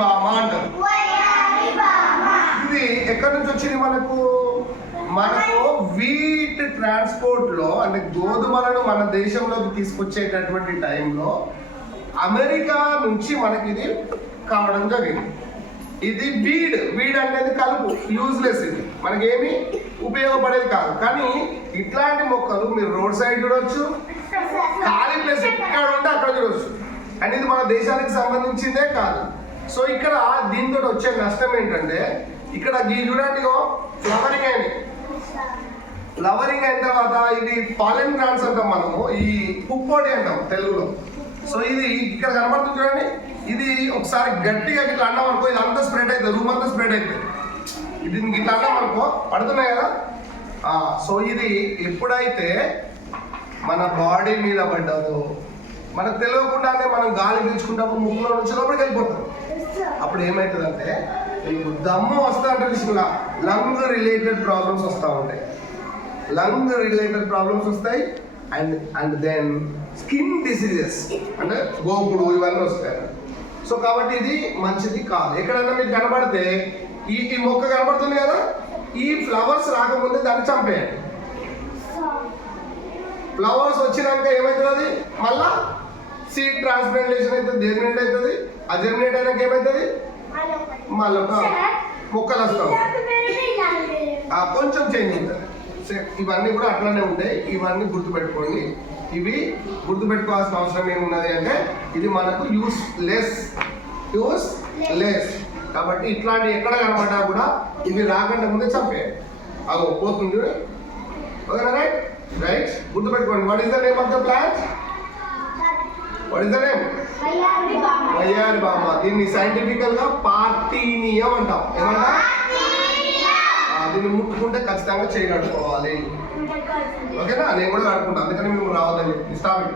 బామ అంటారు. ఇది ఎక్కడి నుంచి వచ్చింది మనకు? మనకు వీట్ ట్రాన్స్పోర్ట్లో అంటే గోధుమలను మన దేశంలోకి తీసుకొచ్చేటటువంటి టైంలో అమెరికా నుంచి మనకి ఇది కావడం జరిగింది. ఇది వీడ్ వీడ్ అనేది కలుపు యూజ్లెస్ ఇది. మనకేమి ఉపయోగపడేది కాదు. కానీ ఇట్లాంటి మొక్కలు మీరు రోడ్ సైడ్ చూడొచ్చు ఖాళీ ప్లేస్ ఎక్కడ ఉంటే అక్కడ చూడొచ్చు. అండ్ ఇది మన దేశానికి సంబంధించిందే కాదు. సో ఇక్కడ దీంతో వచ్చే నష్టం ఏంటంటే ఇక్కడ ఈ చూడండి ఫ్లవరింగ్ అయింది ఫ్లవరింగ్ అయిన తర్వాత ఇది పాలెన్ గ్రాండ్స్ అంటాం మనము ఈ పుప్పొడి అంటాం తెలుగులో. సో ఇది ఇక్కడ కనబడుతుంది చూడండి ఇది ఒకసారి గట్టిగా ఇట్లా అన్నాం అనుకో ఇది అంతా స్ప్రెడ్ అవుతుంది రూమ్ అంతా స్ప్రెడ్ అవుతుంది ఇది ఇట్లా అన్నాం అనుకో పడుతున్నాయి కదా? సో ఇది ఎప్పుడైతే మన బాడీ మీద పడ్డదో మనకు తెలియకుండానే మనం గాలి పీల్చుకుంటాము ముక్కులో నుంచి లోపలికి వెళ్ళిపోతాం. అప్పుడు ఏమవుతుందంటే మీకు దమ్ము వస్తా అంటే విషయంలో లంగ్ రిలేటెడ్ ప్రాబ్లమ్స్ వస్తూ ఉంటాయి. లంగ్ రిలేటెడ్ ప్రాబ్లమ్స్ వస్తాయి and and then skin diseases అంటే గోపుడు ఇవన్నీ వస్తాయి. సో కాబట్టి ఇది మంచిది కాదు. ఎక్కడైనా మీకు కనబడితే ఈ ఈ మొక్క కనబడుతుంది కదా ఈ ఫ్లవర్స్ రాకముందే దాన్ని చంపేయండి. ఫ్లవర్స్ వచ్చినాక ఏమవుతుంది మళ్ళా సీడ్ ట్రాన్స్ప్లాంటేషన్ అవుతుంది. జర్మినేట్ అవుతుంది? ఆ జర్మినేట్ అయినాక ఏమవుతుంది మళ్ళీ మొక్కలు వస్తాయి. ఆ కొంచెం చేంజ్ అవుతుంది ఇవన్నీ కూడా అట్లానే ఉంటాయి ఇవన్నీ గుర్తుపెట్టుకోండి. ఇవి గుర్తుపెట్టుకోవాల్సిన అవసరం ఏమున్నది అంటే ఇది మనకు యూస్ లెస్ యూస్ లెస్ కాబట్టి ఇట్లాంటి ఎక్కడ కనబడ్డా కూడా ఇవి రాకుండా ముందే చంపేయాలి. అగో పోతుంది. ఓకేనా రైట్ రైట్ గుర్తుపెట్టుకోండి. What is the name of the plant what is the name వయ్యారి బామ్మ దీన్ని సైంటిఫికల్గా పార్టీనియం అంటాం. ఏమంటాం? దీన్ని ముట్టుకుంటే ఖచ్చితంగా చేయి కట్టుకోవాలి ఓకేనా? నేను కూడా కట్టుకుంటా అందుకని మేము రావద్దని చెప్పి. స్టాప్